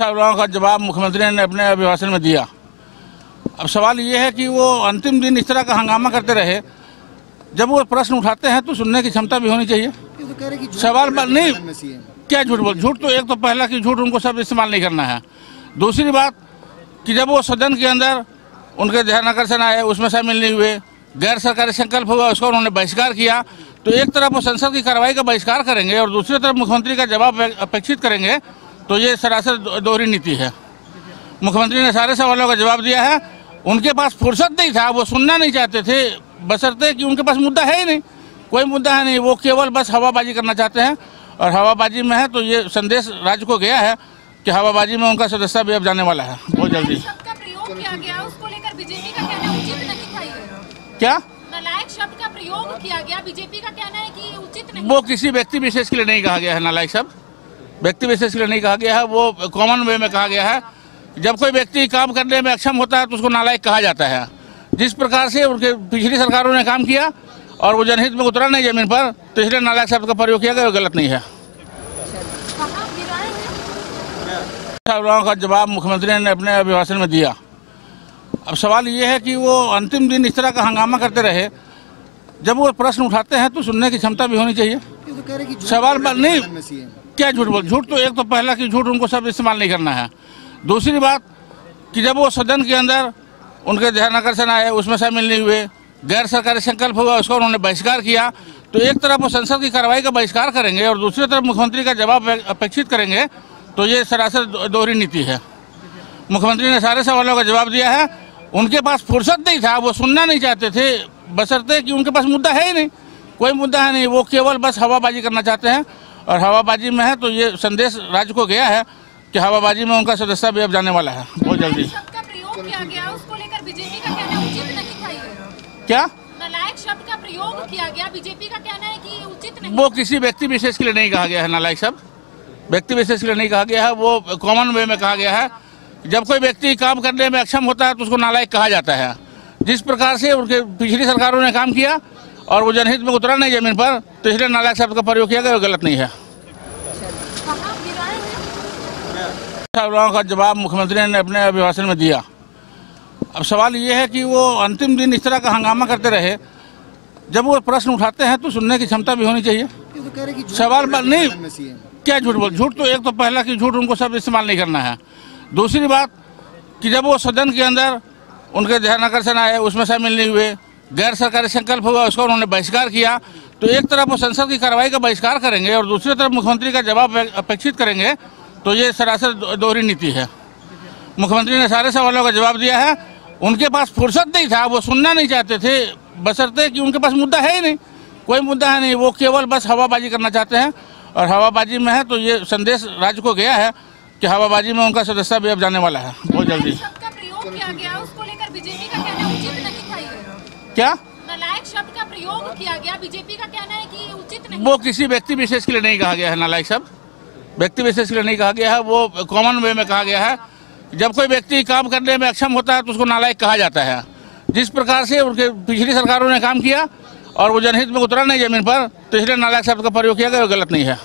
सवालों का जवाब मुख्यमंत्री ने अपने अभिभाषण में दिया। अब सवाल ये है कि वो अंतिम दिन इस तरह का हंगामा करते रहे। जब वो प्रश्न उठाते हैं तो सुनने की क्षमता भी होनी चाहिए। सवाल नहीं, क्या झूठ बोल, झूठ तो एक तो पहला कि झूठ उनको सब इस्तेमाल नहीं करना है। दूसरी बात कि जब वो सदन के अंदर उनके ध्यान आकर्षण आए, उसमें शामिल नहीं हुए, गैर सरकारी संकल्प हुआ, उसका उन्होंने बहिष्कार किया, तो एक तरफ वो संसद की कार्रवाई का बहिष्कार करेंगे और दूसरी तरफ मुख्यमंत्री का जवाब अपेक्षित करेंगे, तो ये सरासर दोहरी नीति है। मुख्यमंत्री ने सारे सवालों का जवाब दिया है। उनके पास फुर्सत नहीं था, वो सुनना नहीं चाहते थे, बशर्ते कि उनके पास मुद्दा है ही नहीं, कोई मुद्दा है नहीं। वो केवल बस हवाबाजी करना चाहते हैं और हवाबाजी में है तो ये संदेश राज्य को गया है कि हवाबाजी में उनका सदस्य भी अब जाने वाला है बहुत जल्दी। किया गया, उसको लेकर बीजेपी का कहना है उचित नहीं था ये। क्या नालायक शब्द का प्रयोग किया गया, बीजेपी का कहना है कि उचित नहीं। वो किसी व्यक्ति विशेष के लिए नहीं कहा गया है, नालायक शब्द व्यक्ति विशेष के लिए नहीं कहा गया है, वो कॉमन वे में कहा गया है। जब कोई व्यक्ति काम करने में अक्षम होता है तो उसको नालायक कहा जाता है। जिस प्रकार से उनके पिछली सरकारों ने काम किया और वो जनहित में उतरा नहीं जमीन पर, तो इसलिए नालायक शब्द का प्रयोग किया गया, वो गलत नहीं है। सवालों का जवाब मुख्यमंत्री ने अपने अभिभाषण में दिया। अब सवाल ये है कि वो अंतिम दिन इस तरह का हंगामा करते रहे। जब वो प्रश्न उठाते हैं तो सुनने की क्षमता भी होनी चाहिए। सवाल नहीं, क्या झूठ बोल, झूठ तो एक तो पहला कि झूठ उनको सब इस्तेमाल नहीं करना है। दूसरी बात कि जब वो सदन के अंदर उनके ध्यान आकर्षण आए, उसमें शामिल नहीं हुए, गैर सरकारी संकल्प हुआ, उसका उन्होंने बहिष्कार किया, तो एक तरफ वो संसद की कार्रवाई का बहिष्कार करेंगे और दूसरी तरफ मुख्यमंत्री का जवाब अपेक्षित करेंगे, तो ये सरासर दोहरी नीति है। मुख्यमंत्री ने सारे सवालों का जवाब दिया है। उनके पास फुर्सत नहीं था, वो सुनना नहीं चाहते थे, बशर्ते कि उनके पास मुद्दा है ही नहीं, कोई मुद्दा है नहीं। वो केवल बस हवाबाजी करना चाहते हैं और हवाबाजी में है तो ये संदेश राज्य को गया है कि हवाबाजी में उनका सदस्य भी अब जाने वाला है बहुत जल्दी। किया गया, उसको लेकर बीजेपी का कहना है उचित नहीं था ये। क्या नालायक शब्द का प्रयोग किया गया, बीजेपी का कहना है कि उचित नहीं। वो किसी व्यक्ति विशेष के लिए नहीं कहा गया है, नालायक शब्द व्यक्ति विशेष के लिए नहीं कहा गया है, वो कॉमन वे में कहा गया है। जब कोई व्यक्ति काम करने में अक्षम होता है तो उसको नालायक कहा जाता है। जिस प्रकार से उनके पिछली सरकारों ने काम किया और वो जनहित में उतरा नहीं जमीन पर, तो इसलिए नालायक शब्द का प्रयोग किया गया, वो गलत नहीं है। सवालों का जवाब मुख्यमंत्री ने अपने अभिभाषण में दिया। अब सवाल ये है कि वो अंतिम दिन इस तरह का हंगामा करते रहे। जब वो प्रश्न उठाते हैं तो सुनने की क्षमता भी होनी चाहिए। सवाल नहीं, क्या झूठ बोल, झूठ तो एक तो पहला कि झूठ उनको सब इस्तेमाल नहीं करना है। दूसरी बात कि जब वो सदन के अंदर उनके ध्यान आकर्षण आए, उसमें शामिल नहीं हुए, गैर सरकारी संकल्प हुआ, उसका उन्होंने बहिष्कार किया, तो एक तरफ वो संसद की कार्रवाई का बहिष्कार करेंगे और दूसरी तरफ मुख्यमंत्री का जवाब अपेक्षित करेंगे, तो ये सरासर दोहरी नीति है। मुख्यमंत्री ने सारे सवालों का जवाब दिया है। उनके पास फुर्सत नहीं था, वो सुनना नहीं चाहते थे, बशर्ते कि उनके पास मुद्दा है ही नहीं, कोई मुद्दा है नहीं। वो केवल बस हवाबाजी करना चाहते हैं और हवाबाजी में है तो ये संदेश राज्य को गया है कि हवाबाजी में उनका सदस्य भी अब जाने वाला है बहुत जल्दी। किया गया, उसको लेकर बीजेपी का कहना है उचित नहीं था ये। क्या नालायक शब्द का प्रयोग किया गया, बीजेपी का कहना है कि उचित नहीं। वो किसी व्यक्ति विशेष के लिए नहीं कहा गया है, नालायक शब्द व्यक्ति विशेष के लिए नहीं कहा गया है, वो कॉमन वे में कहा गया है। जब कोई व्यक्ति काम करने में अक्षम होता है तो उसको नालायक कहा जाता है। जिस प्रकार से उनके पिछली सरकारों ने काम किया और वो जनहित में उतरा नहीं जमीन पर, तो इसलिए नालायक शब्द का प्रयोग किया गया, वो गलत नहीं है।